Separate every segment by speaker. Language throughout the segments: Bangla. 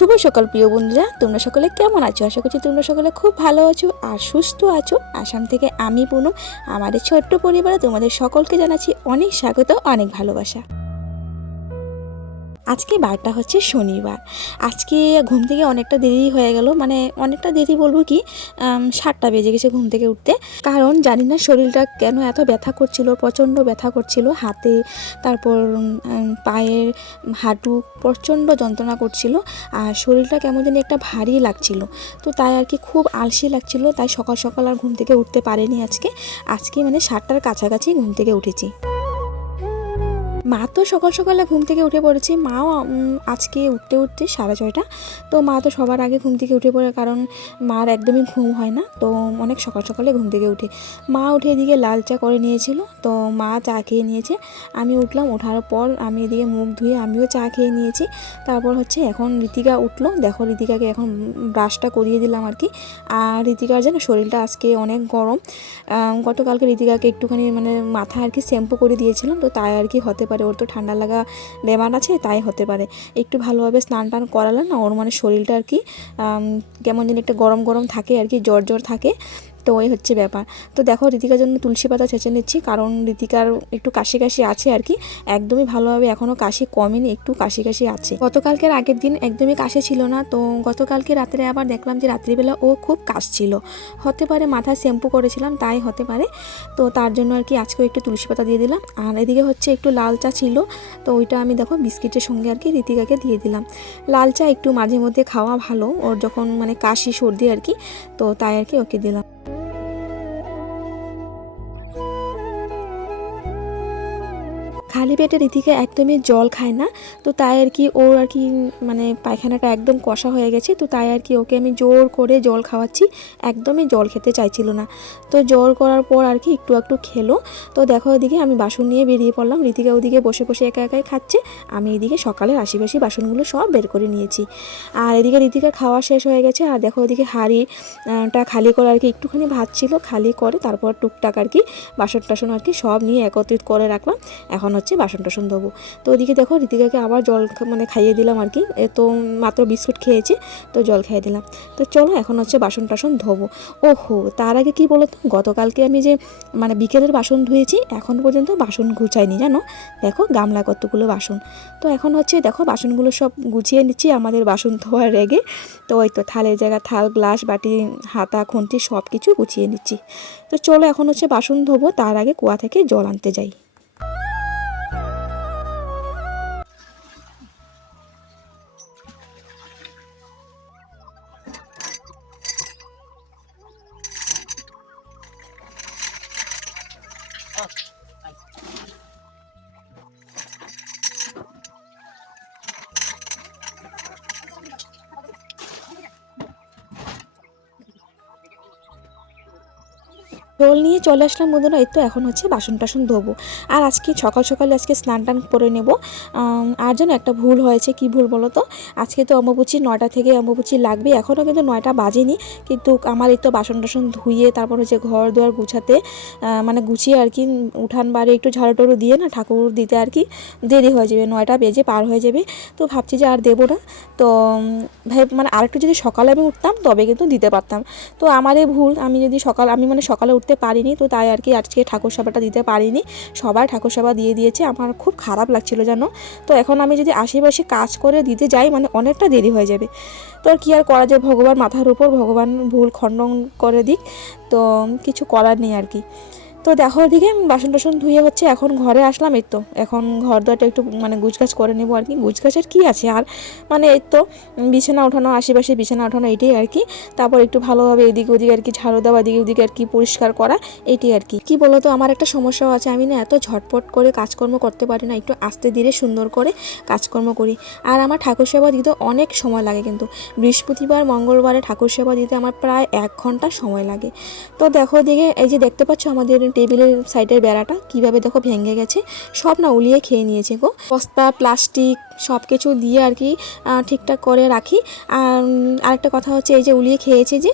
Speaker 1: শুভ সকাল প্রিয় বন্ধুরা, তোমরা সকলে কেমন আছো? আশা করছি তোমরা সকলে খুব ভালো আছো আর সুস্থ আছো। আসাম থেকে আমি পুনম আমাদের ছোট্ট পরিবারে তোমাদের সকলকে জানাচ্ছি অনেক স্বাগত, অনেক ভালোবাসা। আজকে বারটা হচ্ছে শনিবার। আজকে ঘুম থেকে অনেকটা দেরি হয়ে গেল মানে অনেকটা দেরি বলব কি সাতটা বেজে গেছে ঘুম থেকে উঠতে। কারণ জানি না শরীরটা কেন এত ব্যথা করছিল, প্রচণ্ড ব্যথা করছিল, হাতে, তারপর পায়ের হাঁটু প্রচণ্ড যন্ত্রণা করছিল আর শরীরটা কেমন যেন একটা ভারী লাগছিল। তো তাই আর কি খুব আলসি লাগছিল, তাই সকাল সকাল আর ঘুম থেকে উঠতে পারিনি আজকে। আজকে মানে সাতটার কাছাকাছি ঘুম থেকে উঠেছি। মা তো সকাল সকালে ঘুম থেকে উঠে পড়েছে। মাও আজকে উঠতে উঠতে সাড়ে ছয়টা। তো মা তো সবার আগে ঘুম থেকে উঠে পড়ে কারণ মার একদমই ঘুম হয় না। তো অনেক সকাল সকালে ঘুম থেকে উঠে। মা উঠে এদিকে লাল চা করে নিয়েছিল। তো মা চা খেয়ে নিয়েছে। আমি উঠলাম, ওঠার পর আমি এদিকে মুখ ধুয়ে আমিও চা খেয়ে নিয়েছি। তারপর হচ্ছে এখন ঋতিকা উঠল। দেখো ঋতিকাকে এখন ব্রাশটা করিয়ে দিলাম আর কি। আর ঋতিকার যেন শরীরটা আজকে অনেক গরম। গতকালকে ঋতিকাকে একটুখানি মানে মাথা আর কি শ্যাম্পু করে দিয়েছিলাম। তো তাই আর কি হতে পারে, ওর তো ঠান্ডা লাগা বেমার আছে, তাই হতে পারে। একটু ভালোভাবে স্নান টান করালে না, ওর মানে শরীরটা আর কি কেমন যেন একটা গরম গরম থাকে আর কি, জ্বর জ্বর থাকে। তো ওই হচ্ছে ব্যাপার। তো দেখো ঋতিকার জন্য তুলসী পাতা ছেঁচে নিচ্ছি, কারণ ঋতিকার একটু কাশি কাশি আছে আর কি। একদমই ভালোভাবে এখনও কাশি কমেনি, একটু কাশি কাশি আছে। গতকালকের আগের দিন একদমই কাশি ছিল না, তো গতকালকে রাত্রে আবার দেখলাম যে রাত্রিবেলা ও খুব কাশছিল। হতে পারে মাথায় শ্যাম্পু করেছিলাম, তাই হতে পারে। তো তার জন্য আর কি আজকেও একটু তুলসী পাতা দিয়ে দিলাম। আর এদিকে হচ্ছে একটু লাল চা ছিল, তো ওইটা আমি দেখো বিস্কিটের সঙ্গে আর কি ঋতিকাকে দিয়ে দিলাম। লাল চা একটু মাঝে মধ্যে খাওয়া ভালো, ওর যখন মানে কাশি সর্দি আর কি, তো তাই আর কি ওকে দিলাম। খালি পেটে রীতিকা একদমই জল খায় না, তো তাই আর কি ওর আর কি মানে পায়খানাটা একদম কষা হয়ে গেছে, তো তাই আর কি ওকে আমি জোর করে জল খাওয়াচ্ছি, একদমই জল খেতে চাইছিল না। তো জোর করার পর আর কি একটু একটু খেলো, তো দেখো ওদিকে আমি বাসন নিয়ে বেরিয়ে পড়লাম রীতিকা ওদিকে বসে বসে একা একাই খাচ্ছে, আমি এদিকে সকালের আশিপাশি বাসনগুলো সব বের করে নিয়েছি। আর এদিকে রীতিকা খাওয়া শেষ হয়ে গেছে, আর দেখো ওদিকে হাঁড়িটা খালি করে আর কি একটুখানি ভাত ছিল, খালি করে তারপর টুকটাক আর কি বাসন টাসন আর কি সব নিয়ে একত্রিত করে রাখলাম, এখন হচ্ছে বাসন টাসন ধোবো। তো ওদিকে দেখো ঋতিকাকে আবার জল মানে খাইয়ে দিলাম আর কি। তো মাত্র বিস্কুট খেয়েছে, তো জল খাইয়ে দিলাম। তো চলো এখন হচ্ছে বাসন টাসন ধোবো। ওহো, তার আগে কি বলো তো গতকালকে আমি যে মানে বিকেলের বাসন ধুয়েছি, এখন পর্যন্ত বাসন গুছাইনি, জানো? দেখো গামলা কতগুলো বাসন। তো এখন হচ্ছে দেখো বাসনগুলো সব গুছিয়ে নিচ্ছি আমাদের বাসন ধোয়ার রেগে। তো ওই তো থালের জায়গা, থাল, গ্লাস, বাটি, হাতা, খুন্তি সব কিছু গুছিয়ে নিচ্ছি। তো চলো এখন হচ্ছে বাসন ধোবো, তার আগে কুয়া থেকে জল আনতে যাই। রোল নিয়ে চলে আসলাম বন্ধুরা, এই তো এখন হচ্ছে বাসন টাসন ধোবো। আর আজকে সকাল সকালে আজকে স্নান টান করে নেব। আর যেন একটা ভুল হয়েছে, কি ভুল বলো তো? আজকে তো অম্বুচি নয়টা থেকে অম্বুচি লাগবে, এখনও কিন্তু নয়টা বাজেনি। কিন্তু আমার এই তো বাসন টাসন ধুয়ে, তারপর হচ্ছে ঘর দুয়ার গুছাতে মানে গুছিয়ে আর কি, উঠান বাড়ি একটু ঝাড়ু দিয়ে না ঠাকুর দিতে আর কি দেরি হয়ে যাবে, নয়টা বেজে পার হয়ে যাবে। তো ভাবছি যে আর দেবো না। তো ভাই মানে আরেকটু যদি সকালে আমি উঠতাম, তবে কিন্তু দিতে পারতাম। তো আমার ভুল, আমি যদি সকাল, আমি মানে সকালে উঠতে পারিনি। তো তাই আর কি আজকে ঠাকুর সভাটা দিতে পারিনি। সবাই ঠাকুর সভা দিয়ে দিয়েছে। আমার খুব খারাপ লাগছিল যেন তো এখন আমি যদি আশেপাশে কাজ করে দিতে যাই মানে অনেকটা দেরি হয়ে যাবে। তো আর কি আর করা যায়? ভগবান মাথার উপর, ভগবান ভুল খণ্ডন করে দিক। তো কিছু করার নেই আর কি। তো দেখো ওদিকে বাসন টাসন ধুয়ে হচ্ছে, এখন ঘরে আসলাম এই তো। এখন ঘর দরটা একটু মানে গুছগাছ করে নেব আর কি। গুছগাছের কী আছে আর? মানে এই তো বিছানা ওঠানো, আশেপাশে বিছানা ওঠানো, এটাই আর কি। তারপর একটু ভালোভাবে এদিকে ওদিকে আর কি ঝাড়ু দেওয়া, এদিকে ওদিকে আর কি পরিষ্কার করা, এটাই আর কি। কি বলতো, আমার একটা সমস্যাও আছে। আমি না এত ঝটপট করে কাজকর্ম করতে পারি না, একটু আস্তে ধীরে সুন্দর করে কাজকর্ম করি। আর আমার ঠাকুর সেবা দিতে অনেক সময় লাগে কিন্তু। বৃহস্পতিবার, মঙ্গলবারে ঠাকুর সেবা দিতে আমার প্রায় এক ঘণ্টা সময় লাগে। তো দেখো দিকে এই যে দেখতে পাচ্ছ আমাদের টেবিলের সাইডের বেড়াটা কীভাবে দেখো ভেঙে গেছে, সব না উলিয়ে খেয়ে নিয়েছে গো। বস্তা, প্লাস্টিক সব কিছু দিয়ে আর কি ঠিকঠাক করে রাখি। আর আরেকটা কথা হচ্ছে এই যে উলিয়ে খেয়েছে যে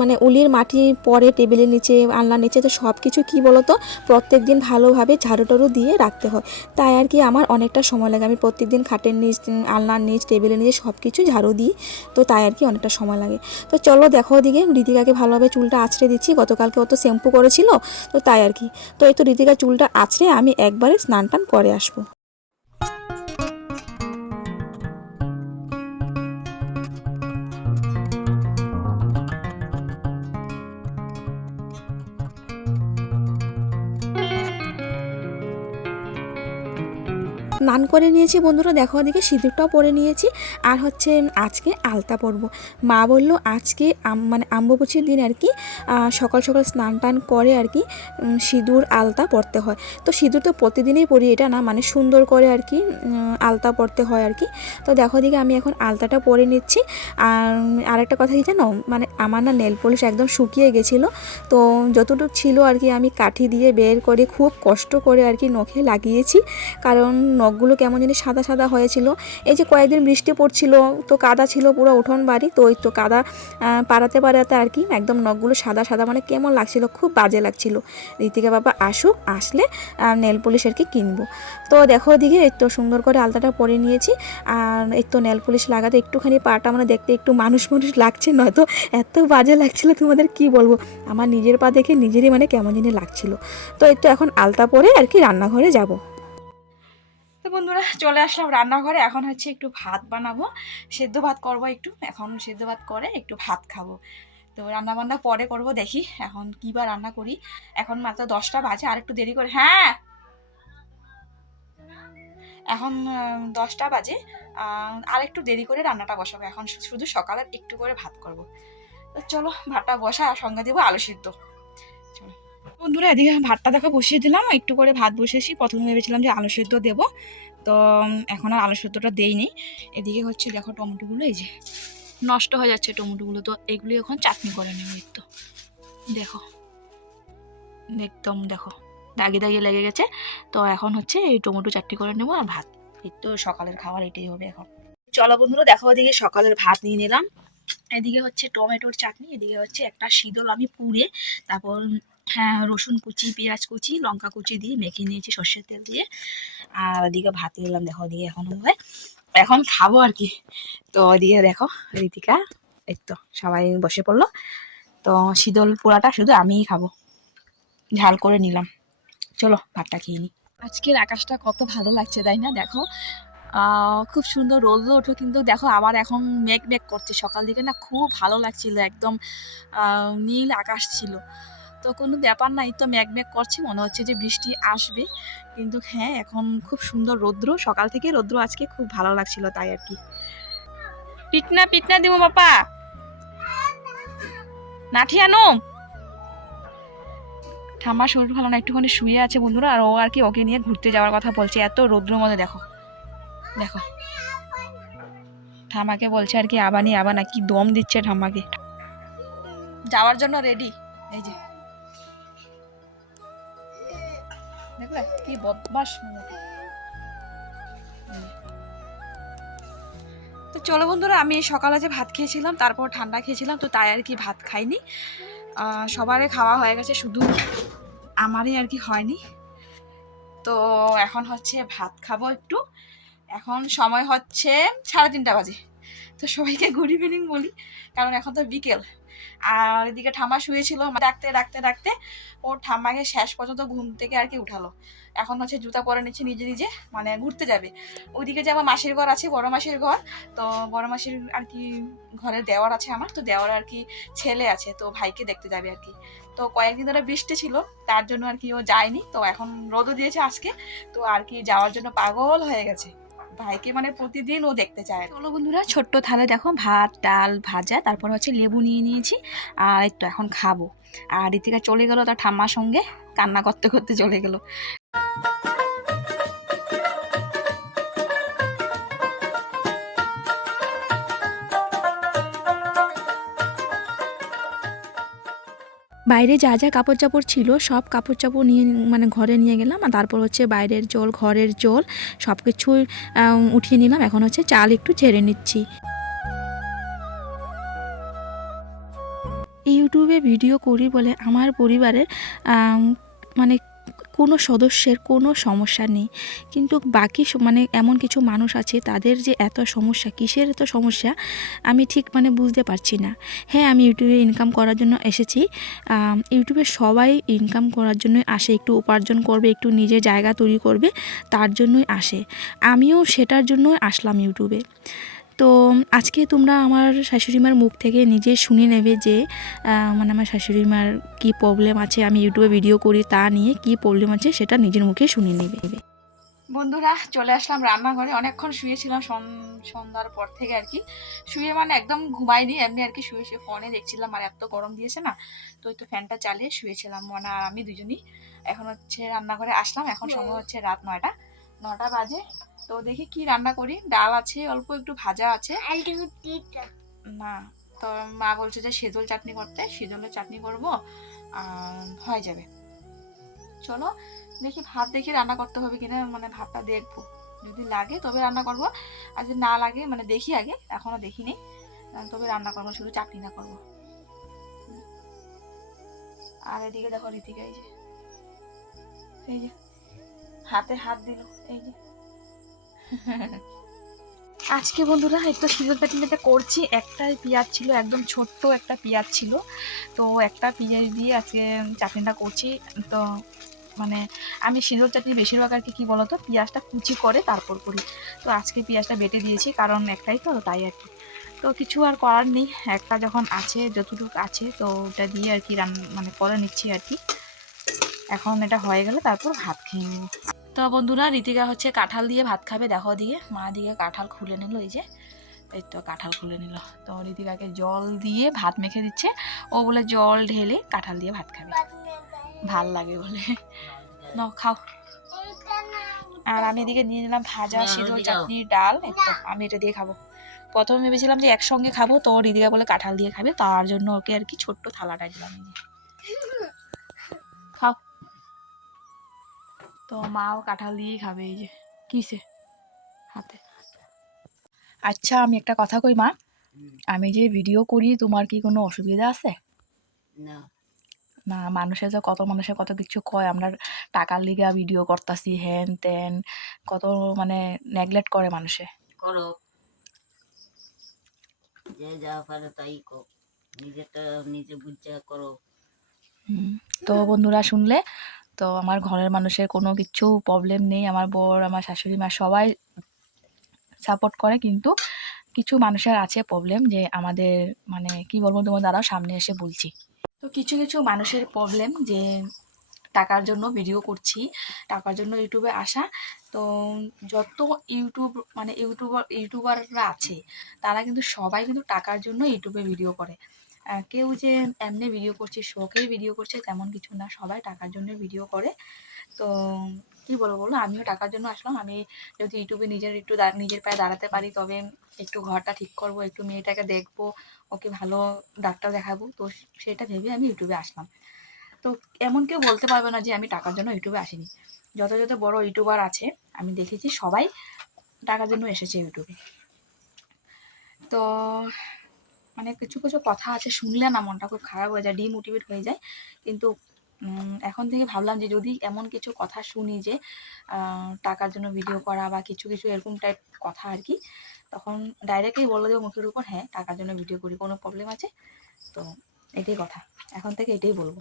Speaker 1: মানে উলির মাটি পরে টেবিলের নিচে আনলার নিচে তো সব কিছু কী বলতো? প্রত্যেক দিন ভালোভাবে ঝাড়ু টাড়ু দিয়ে রাখতে হয়। তাই আর কি আমার অনেকটা সময় লাগে। আমি প্রত্যেক দিন খাটের নিচ আলনার নিচ, টেবিলের নিচে সব কিছু ঝাড়ু দিই। তো তাই আর কি অনেকটা সময় লাগে। তো চলো দেখো ওদিকে ঋতিকাকে ভালোভাবে চুলটা আছড়ে দিচ্ছি। গতকালকে ও তো শ্যাম্পু করেছিল। তো তাই আর কি। তো এই তো ঋতিকা চুলটা আছড়ে আমি একবারে স্নান টান করে আসব। স্নান করে নিয়েছি বন্ধুরা, দেখো ওদিকে সিঁদুরটাও পরে নিয়েছি। আর হচ্ছে আজকে আলতা পরবো। মা বলল আজকে মানে আম্ববুচির দিন আর কি সকাল সকাল স্নান টান করে আর কি সিঁদুর, আলতা পরতে হয়। তো সিঁদুর তো প্রতিদিনই পরি, এটা না মানে সুন্দর করে আর কি আলতা পরতে হয় আর কি। তো দেখো দিকে আমি এখন আলতাটা পরে নিচ্ছি। আর, আরেকটা কথা কি জানো মানে আমার না নেল পলিশ একদম শুকিয়ে গেছিল। তো যতটুকু ছিল আর কি আমি কাঠি দিয়ে বের করে খুব কষ্ট করে আর কি নখে লাগিয়েছি। কারণ নখগুলো কেমন জানি সাদা সাদা হয়েছিল। এই যে কয়েকদিন বৃষ্টি পড়ছিল, তো কাদা ছিল পুরো উঠোন বাড়ি, তো ওই তো কাদা পাড়াতে পাড়াতে আর কি একদম নখগুলো সাদা সাদা মানে কেমন লাগছিল, খুব বাজে লাগছিল। ঋতিকা বাবা আসুক, আসলে নেল পুলিশ আর কি কিনবো। তো দেখো ওদিকে এই তো সুন্দর করে আলতাটা পরে নিয়েছি, আর এই তো নেল পুলিশ লাগাতে একটুখানি পাটা মানে দেখতে একটু মানুষ মানুষ লাগছে, নয়তো এত বাজে লাগছিল, তোমাদের কি বলব? আমার নিজের পা দেখে নিজেরই মানে কেমন জানি লাগছিল। তো তো এখন আলতা পরে আর কি রান্নাঘরে যাব। তো বন্ধুরা, চলে আসলাম রান্নাঘরে। এখন হচ্ছে একটু ভাত বানাবো। সেদ্ধ ভাত করব একটু। এখন সেদ্ধ ভাত করে একটু ভাত খাব। তো রান্না বান্না পরে করব, দেখি এখন কী বা রান্না করি। এখন মাত্র দশটা বাজে, আর একটু দেরি করে হ্যাঁ! এখন দশটা বাজে। আর একটু দেরি করে রান্নাটা বসাবো। এখন শুধু সকালে একটু করে ভাত করব। তো চলো, ভাতটা বসা আর সঙ্গে দেবো আলু সিদ্ধ। বন্ধুরা, এদিকে ভাতটা দেখো বসিয়ে দিলাম। একটু করে ভাত বসিয়েছি প্রথমে ভেবেছিলাম যে আলু সেদ্ধ দেবো। তো এখন আর আলু সেদ্ধটা দেইনি। এদিকে হচ্ছে দেখো টমেটোগুলো, এই যে নষ্ট হয়ে যাচ্ছে টমেটোগুলো। তো এগুলি এখন চাটনি করে নেব একটু। দেখো, একদম দেখো, দাগি দাগি লেগে গেছে। তো এখন হচ্ছে এই টমেটো চাটনি করে নেব আর ভাত। এই তো সকালের খাবার, এটাই হবে এখন। চলো বন্ধুরা, দেখো ওদিকে সকালের ভাত নিয়ে নিলাম। এদিকে হচ্ছে টমেটোর চাটনি, এদিকে হচ্ছে একটা শীতল আমি পুড়ে, তারপর হ্যাঁ রসুন কুচি, পেঁয়াজ কুচি, লঙ্কা কুচি দিয়ে মেখে নিয়েছি সর্ষের তেল দিয়ে। আর ওদিকে ভাত নিলাম দেখো ওদিকে এখন হবে। এখন খাব আর কি। তো ওদিকে দেখো ঋতিকা এই তো সবাই বসে পড়ল। তো শীতল পোড়াটা শুধু আমিই খাব। ঝাল করে নিলাম। চলো, ভাতটা খেয়ে নিই আজকের আকাশটা কত ভালো লাগছে, তাই না? দেখো খুব সুন্দর রোদ ওঠো, কিন্তু দেখো আবার এখন মেঘ মেঘ করছে। সকাল দিকে না খুব ভালো লাগছিল, একদম নীল আকাশ ছিল। তো কোনো ব্যাপার নাই, তো মেঘ মেঘ করছে, মনে হচ্ছে যে বৃষ্টি আসবে। কিন্তু হ্যাঁ এখন খুব সুন্দর রৌদ্র, সকাল থেকে রৌদ্র আজকে খুব ভালো লাগছিল তাই আর কি। পিটনা পিটনা দিব বাপা। নাঠি আনো। ঠাম্মার শরীর ভালো না, একটুখানি শুয়ে আছে বন্ধুরা, আর ও আর কি ওকে নিয়ে ঘুরতে যাওয়ার কথা বলছে, এত রৌদ্রের মধ্যে দেখো। দেখো। ঠাম্মাকে বলছে আর কি আবানি আবানা কি দম দিচ্ছে ঠাম্মাকে। যাওয়ার জন্য রেডি এই যে। দেখলে কি বদমাস মেয়ে। তো চলো বন্ধুরা, আমি সকালে যে ভাত খেয়েছিলাম, তারপর ঠান্ডা খেয়েছিলাম, তো তাই আর কি ভাত খাইনি। সবারই খাওয়া হয়ে গেছে, শুধু আমারই আর কি হয়নি। তো এখন হচ্ছে ভাত খাব একটু। এখন সময় হচ্ছে সাড়ে তিনটা বাজে। তো সবাইকে গুড ইভিনিং বলি, কারণ এখন তো বিকেল। আর এদিকে ঠাম্মা শুয়েছিল ডাকতে ডাকতে ডাকতে ওর ঠাম্মাকে শেষ পর্যন্ত ঘুম থেকে আর কি উঠালো। এখন হচ্ছে জুতা পরে নিচ্ছে নিজে নিজে মানে ঘুরতে যাবে। ওইদিকে যে আমার মাসির ঘর আছে, বড় মাসির ঘর, তো বড় মাসির আর কি ঘরে দেওয়ার আছে আমার, তো দেওয়ার আর কি ছেলে আছে, তো ভাইকে দেখতে যাবে আর কি। তো কয়েকদিন ধরে বৃষ্টি ছিল, তার জন্য আর কি ও যায়নি, তো এখন রোদও দিয়েছে আজকে, তো আর কি যাওয়ার জন্য পাগল হয়ে গেছে। ভাইকে মানে প্রতিদিন ও দেখতে চায় চলো বন্ধুরা, ছোট্ট থালে দেখো ভাত, ডাল, ভাজা, তারপর হচ্ছে লেবু নিয়ে নিয়েছি, আর একটু এখন খাব। আর ঋতিকা চলে গেলো তার ঠাম্মার সঙ্গে, কান্না করতে করতে চলে গেল। বাইরে যা যা কাপড় চাপড় ছিল, সব কাপড় চাপড় নিয়ে মানে ঘরে নিয়ে গেলাম আর তারপর হচ্ছে বাইরের জল, ঘরের জল সব কিছুই উঠিয়ে নিলাম। এখন হচ্ছে চাল একটু ছেড়ে নিচ্ছি। ইউটিউবে ভিডিও করি বলে আমার পরিবারের মানে কোনো সদস্যের কোনো সমস্যা নেই। কিন্তু বাকি মানে এমন কিছু মানুষ আছে, তাদের যে এত সমস্যা, কিসের এত সমস্যা, আমি ঠিক মানে বুঝতে পারছি না। হ্যাঁ আমি ইউটিউবে ইনকাম করার জন্য এসেছি। ইউটিউবে সবাই ইনকাম করার জন্যই আসে, একটু উপার্জন করবে, একটু নিজের জায়গা তৈরি করবে, তার জন্যই আসে। আমিও সেটার জন্যই আসলাম ইউটিউবে। তো আজকে তোমরা আমার শাশুড়িমার মুখ থেকে নিজে শুনে নেবে যে মানে আমার শাশুড়িমার কী প্রবলেম আছে আমি ইউটিউবে ভিডিও করি তা নিয়ে কী প্রবলেম আছে সেটা নিজের মুখে শুনে নেবে। বন্ধুরা চলে আসলাম রান্নাঘরে। অনেকক্ষণ শুয়েছিলাম সন- সন্ধ্যার পর থেকে আর কি। শুয়ে মানে একদম ঘুমাইনি এমনি আর কি শুয়ে শুয়ে ফোনে দেখছিলাম আর এত গরম দিয়েছে না তো একটু ফ্যানটা চালিয়ে শুয়েছিলাম। মনে আর আমি দুজনই। এখন হচ্ছে রান্নাঘরে আসলাম। এখন সময় হচ্ছে রাত নয়টা। নটা বাজে। তো দেখি কি রান্না করি। ডাল আছে অল্প একটু ভাজা আছে। না তো মা বলছে যে সেদল চাটনি করতে সেদলের চাটনি করব আর হয়ে যাবে। চলো দেখি ভাত দেখি রান্না করতে হবে কিনা মানে ভাতটা দেখব। যদি লাগে তবে রান্না করব আর যদি না লাগে মানে দেখি আগে এখনও দেখিনি তবে রান্না করব শুধু চাটনি না করব। আর এদিকে দেখো ঋতিকা এই যে এই যে হাতে হাত দিল এই যে। আজকে বন্ধুরা একটু সিজন চাটনিটা করছি। একটাই পেঁয়াজ ছিল, একদম ছোট্ট একটা পেঁয়াজ ছিল। তো একটা পেঁয়াজ দিয়ে আজকে চাটনিটা করছি। তো মানে আমি সিঁদুর চাটনি বেশিরভাগ আর কি, কী বলতো? পেঁয়াজটা কুচি করে তারপর করি। তো আজকে পেঁয়াজটা বেটে দিয়েছি, কারণ একটাই তো, তাই আর কি। তো কিছু আর করার নেই। একটা যখন আছে, যতটুকু আছে, তো ওটা দিয়ে আর কি রান মানে করে নিচ্ছি আর কি। এখন এটা হয়ে গেলে তারপর ভাত খেয়ে নেব। তো বন্ধুরা ঋতিকা হচ্ছে কাঁঠাল দিয়ে ভাত খাবে। দেখো দিয়ে মা দিয়ে কাঁঠাল খুলে নিল এই যে। এই তো কাঁঠাল খুলে নিল। তো ঋতিকাকে জল দিয়ে ভাত মেখে দিচ্ছে। ও বলে জল ঢেলে কাঁঠাল দিয়ে ভাত খাবে। ভালো লাগে বলে। নাও খাও। আর আমি এদিকে নিয়ে নিলাম ভাজা সিঁদুর চাটনি ডাল। তো আমি এটা দিয়ে খাব। প্রথমে ভেবেছিলাম যে একসঙ্গে খাব তো রিদিকা বলে কাঁঠাল দিয়ে খাবে। তার জন্য ওকে আর কি ছোট্ট থালাটা দিলাম। এই খাও। তো মাও কাঁঠাল দিয়েই খাবে এই যে। কিসে? হাতে। আচ্ছা আমি একটা কথা কই মা? আমি যে ভিডিও করি তোমার কি কোনো অসুবিধা আছে?
Speaker 2: না।
Speaker 1: না মানুষের যে কত মানুষের কত কিছু কয় আমরা টাকার লিগা ভিডিও করতাছি হ্যান ত্যান কত মানে নেগলেক্ট করে মানুষে।
Speaker 2: করো। যে যা পারে তাই নিজেটা নিজে বুঝে করো।
Speaker 1: তো বন্ধুরা শুনলে তো আমার ঘরের মানুষের কোনো কিছু প্রবলেম নেই। আমার বর, আমার শাশুড়ি মা সবাই সাপোর্ট করে। কিন্তু কিছু মানুষের আছে প্রবলেম যে আমাদের মানে কি বলব তোমার দ্বারাও সামনে এসে বলছি। তো কিছু কিছু মানুষের প্রবলেম যে টাকার জন্য ভিডিও করছি, টাকার জন্য ইউটিউবে আসা। তো যত ইউটিউব মানে ইউটিউবার ইউটিউবাররা আছে, তারা কিন্তু সবাই কিন্তু টাকার জন্য ইউটিউবে ভিডিও করে। কেউ যে এমনি ভিডিও করছে শখের ভিডিও করছে, তেমন কিছু না। সবাই টাকার জন্য ভিডিও করে। তো, কি বলব বলো আমিও টাকার জন্য আসলাম। আমি যদি ইউটিউবে নিজের একটু নিজের পায়ে দাঁড়াতে পারি, তবে একটু ঘরটা ঠিক করব, একটু মেয়েটাকে দেখব, ওকে ভালো ডাক্তার দেখাবো। তো সেটা ভেবে আমি ইউটিউবে আসলাম। তো এমন কেউ বলতে পারবে না যে আমি টাকার জন্য ইউটিউবে আসিনি। যত যত বড় ইউটিউবার আছে, আমি দেখেছি সবাই টাকার জন্য এসেছে ইউটিউবে। তো মানে কিছু কিছু কথা আছে, শুনলে না মনটা খুব খারাপ হয়ে যায় ডিমোটিভেট হয়ে যায়। কিন্তু এখন থেকে ভাবলাম যে যদি এমন কিছু কথা শুনি যে টাকার জন্য ভিডিও করা বা কিছু কিছু এরকম টাইপ কথা আর কি, তখন ডাইরেক্টলি বলে দেবো মুখের উপর হ্যাঁ টাকার জন্য ভিডিও করি, কোনো প্রবলেম আছে? তো এটাই কথা। এখন থেকে এটাই বলব।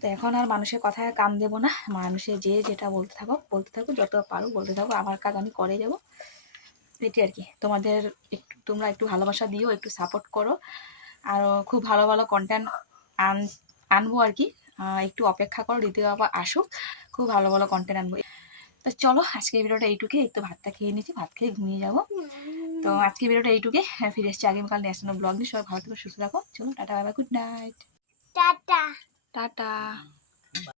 Speaker 1: তো এখন আর মানুষের কথায় কান দেবো না। মানুষের যে যেটা বলতে থাকো বলতে থাকো যত পারো বলতে থাকো আমার কাজ আমি করে যাব। এটি আর কি। তোমাদের একটু তোমরা একটু ভালোবাসা দিও একটু সাপোর্ট করো। আর খুব ভালো ভালো কন্টেন্ট আন আনব আর কি। একটু অপেক্ষা করো দ্বিতীয় বাবা আসুক খুব ভালো ভালো কন্টেন্ট আনব। তো চলো আজকে ভিডিওটা এইটুকুই। একটু ভাতটা খেয়ে নিচ্ছি ভাত খেয়ে ঘুমিয়ে যাব। তো আজকে ভিডিওটা এইটুকুই। ফিরে এসছি আগামীকাল ন্যাশনাল ব্লগ নিয়ে। সবাই ভালো থেকে সুস্থ রাখো চলো টাটা বাবা গুড নাইট
Speaker 3: টাটা।
Speaker 1: টাটা।